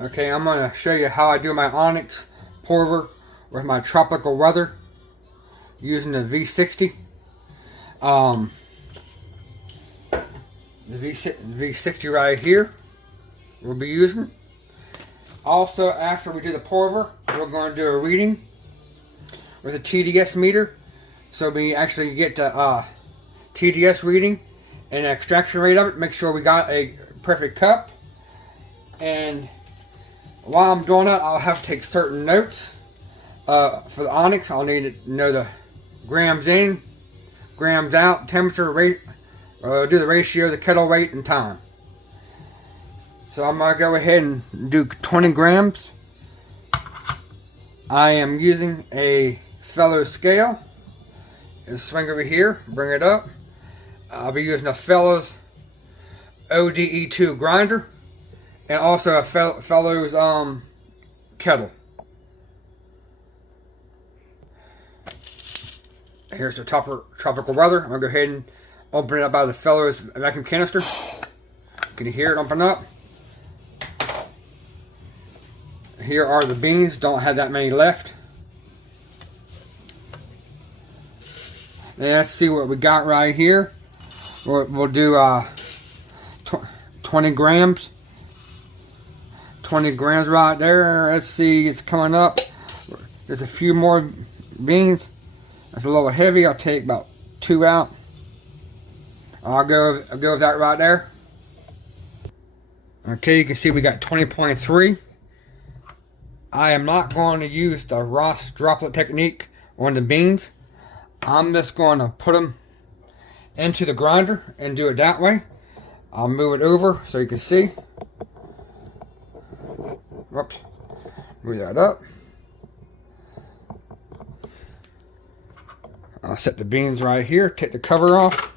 Okay, I'm going to show you how I do my Onyx pour-over with my tropical weather using the V60. The V60 right here we'll be using. Also, after we do the pour-over, we're going to do a reading with a TDS meter, so we actually get the TDS reading and extraction rate of it. Make sure we got a perfect cup. And while I'm doing that, I'll have to take certain notes. For the Onyx, I'll need to know the grams in, grams out, temperature, rate, do the ratio, the kettle weight, and time. So I'm going to go ahead and do 20 grams. I am using a Fellow scale. And swing over here, bring it up. I'll be using a Fellow's ODE 2 grinder. And also a Fellow's kettle. Here's the tropical weather. I'm going to go ahead and open it up out of the Fellow's vacuum canister. Can you hear it open up? Here are the beans. Don't have that many left. And let's see what we got right here. We'll do 20 grams. 20 grams right there. Let's see, it's coming up. There's a few more beans. That's a little heavy. I'll take about 2 out. I'll go with that right there. Okay, you can see we got 20.3. I am not going to use the Ross droplet technique on the beans. I'm just going to put them into the grinder and do it that way. I'll move it over so you can see. Whoops. Move that up. I'll set the beans right here. Take the cover off.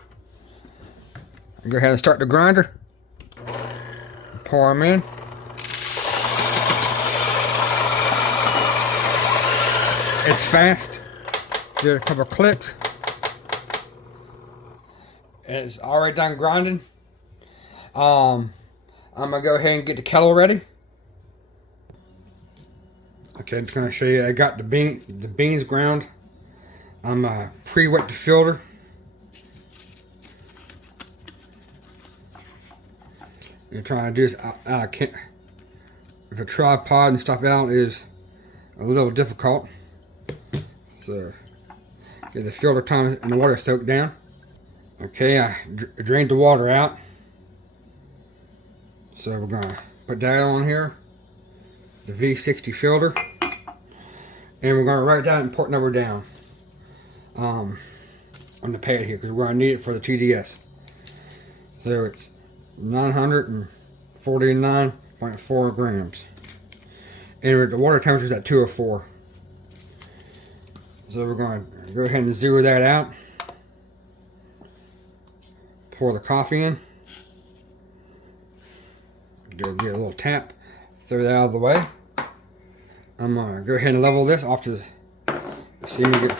Go ahead and start the grinder. Pour them in. It's fast. Did a couple of clicks. It's already done grinding. I'm gonna go ahead and get the kettle ready. Okay, I'm just gonna show you. I got the beans ground. I'm pre-wet the filter. You're trying to do this with a tripod and stuff out is a little difficult. So get the filter time and the water soaked down. Okay, I drained the water out. So we're gonna put that on here, the V60 filter, and we're gonna write that and port number down on the pad here because we're gonna need it for the TDS. So it's 949.4 grams, and the water temperature is at 204. So we're going to go ahead and zero that out. Pour the coffee in. Get a little tap. Throw that out of the way. I'm going to go ahead and level this off to the, see me get,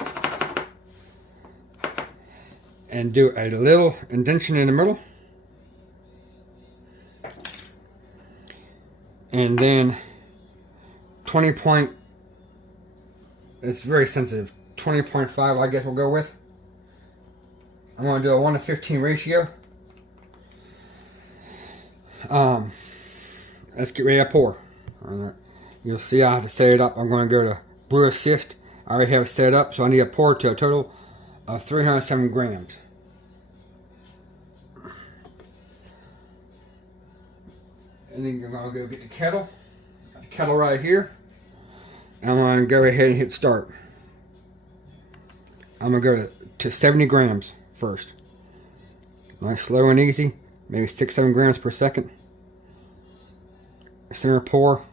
and do a little indentation in the middle. And then 20 point, it's very sensitive. 20.5 I guess we'll go with. I'm going to do a 1:15 ratio. Let's get ready to pour. Alright. You'll see I have to set it up. I'm going to go to brew assist. I already have it set up, so I need to pour to a total of 307 grams. And then you're going to go get the kettle. Got the kettle right here. I'm going to go ahead and hit start. I'm going to go to 70 grams first. Nice, slow and easy. Maybe 6-7 grams per second. Center pour.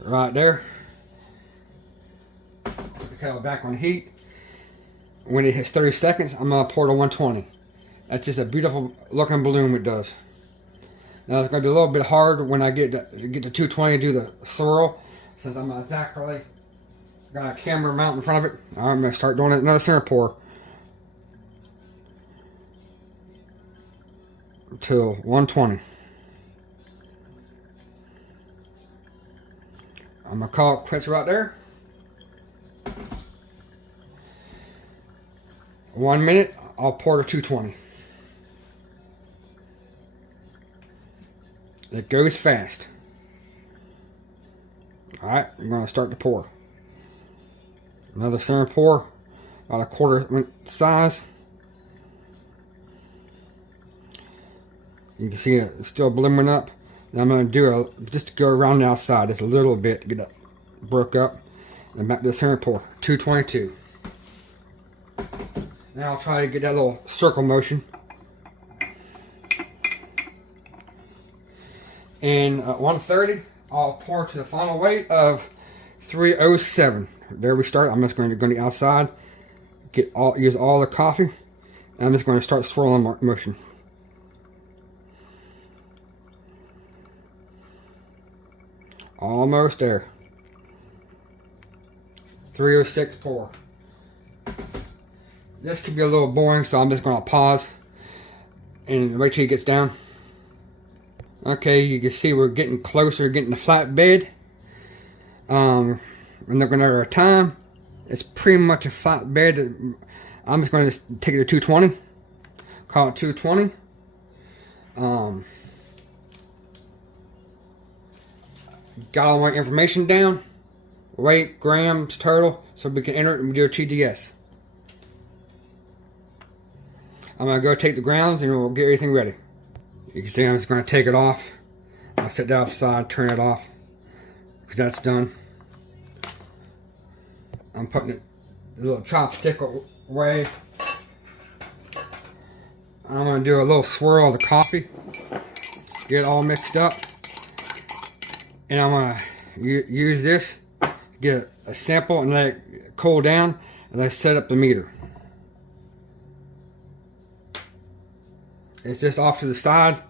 Right there. Put the kettle back on heat. When it hits 30 seconds, I'm going to pour to 120. That's just a beautiful looking balloon it does. Now it's going to be a little bit hard when I get to 220 to do the swirl, since I'm not exactly got a camera mount in front of it. I'm going to start doing it another center pour. till 120. I'm gonna call it quits right there. 1 minute, I'll pour to 220. It goes fast. Alright, I'm gonna start to pour. Another center pour, about 1/4 size. You can see it's still blooming up. Now I'm going to do just to go around the outside just a little bit, get it broke up, and back to the center pour. 222. Now I'll try to get that little circle motion. And at 130, I'll pour to the final weight of 307. There we start. I'm just going to go to the outside, use all the coffee, and I'm just going to start swirling motion. Almost there. 306 pour. This could be a little boring, so I'm just going to pause and wait till it gets down. Okay, you can see we're getting closer, getting the flat bed. We're looking at our time. It's pretty much a flat bed. I'm just going to take it to 220. Call it 220. Got all my information down, weight, grams, total, so we can enter it and do a TDS. I'm going to go take the grounds and we'll get everything ready. You can see I'm just going to take it off. I'll set that outside, turn it off, because that's done. I'm putting it the little chopstick away. I'm going to do a little swirl of the coffee, get it all mixed up. And I'm going to use this, get a sample and let it cool down, and then set up the meter. It's just off to the side.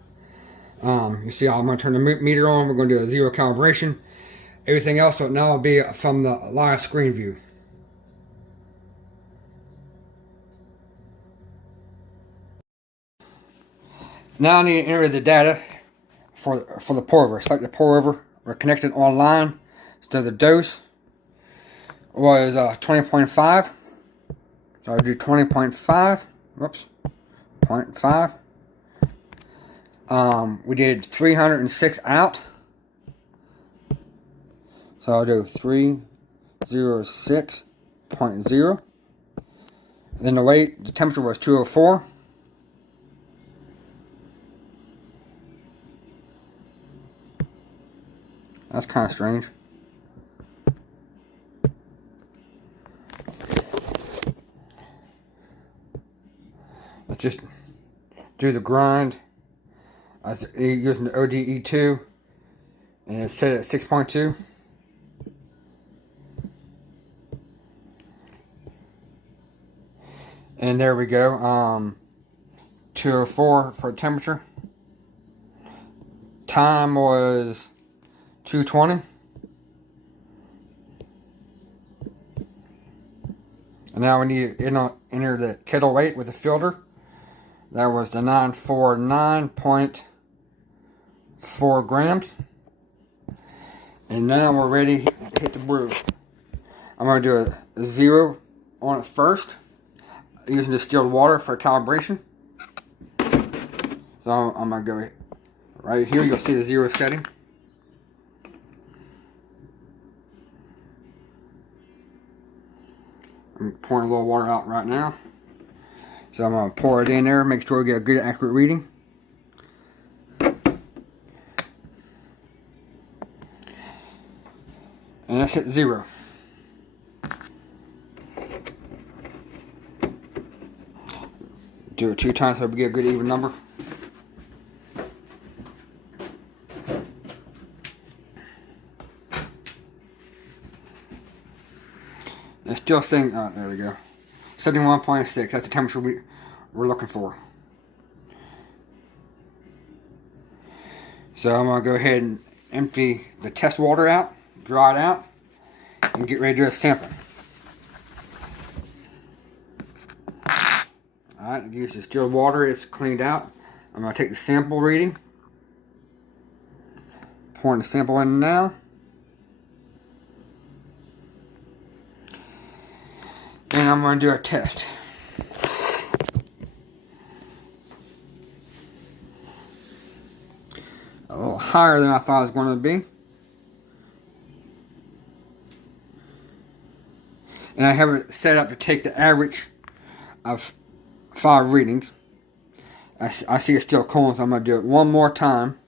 You see I'm going to turn the meter on. We're going to do a zero calibration. Everything else will now be from the live screen view. Now I need to enter the data for the pour over. Select the pour over. We're connected online, so the dose was 20.5. So I'll do 20.5. Whoops, 0.5. We did 306 out. So I'll do 306.0. Then the temperature was 204. That's kind of strange. Let's just do the grind. I was using the ODE2 and it's set at 6.2. And there we go. 204 for temperature. Time was 220. And now we need to enter the kettle weight with the filter. That was the 949.4 grams. And now we're ready to hit the brew. I'm going to do a 0 on it first, using distilled water for calibration. So I'm going to go right here. You'll see the 0 setting. I'm pouring a little water out right now. So I'm going to pour it in there, make sure we get a good accurate reading. And that's at 0. Do it 2 times so we get a good even number. It's still saying, oh, there we go. 71.6, that's the temperature we're looking for. So I'm going to go ahead and empty the test water out, dry it out, and get ready to do a sample. Alright, I've used distilled water, it's cleaned out. I'm going to take the sample reading. Pouring the sample in now. And I'm going to do a test. A little higher than I thought it was going to be. And I have it set up to take the average of 5 readings. I see it's still cold, so I'm going to do it one more time.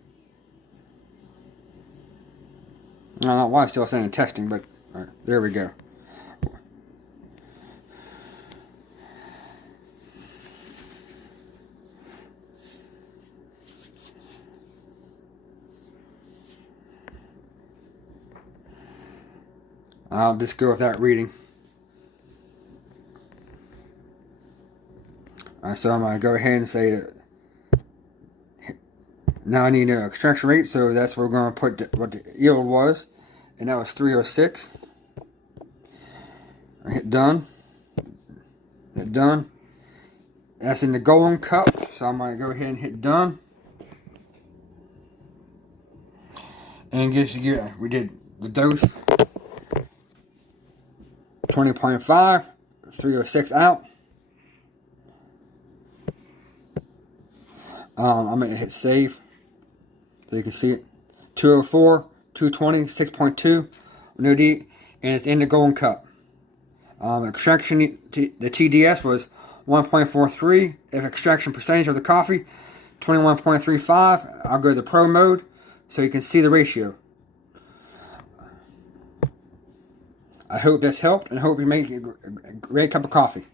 I don't know why it's still saying testing, but right, there we go. I'll just go with that reading. Alright, so I'm going to go ahead and say that now I need an extraction rate, so that's where we're going to put what the yield was, and that was 306. I hit done. Hit done. That's in the golden cup, so I'm going to go ahead and hit done. And just to get, we did the dose 20.5, 306 out. I'm going to hit save so you can see it. 204, 220, 6.2 no D, and it's in the golden cup. Extraction, the TDS was 1.43. If extraction percentage of the coffee, 21.35. I'll go to the pro mode so you can see the ratio. I hope this helped, and I hope you make a great cup of coffee.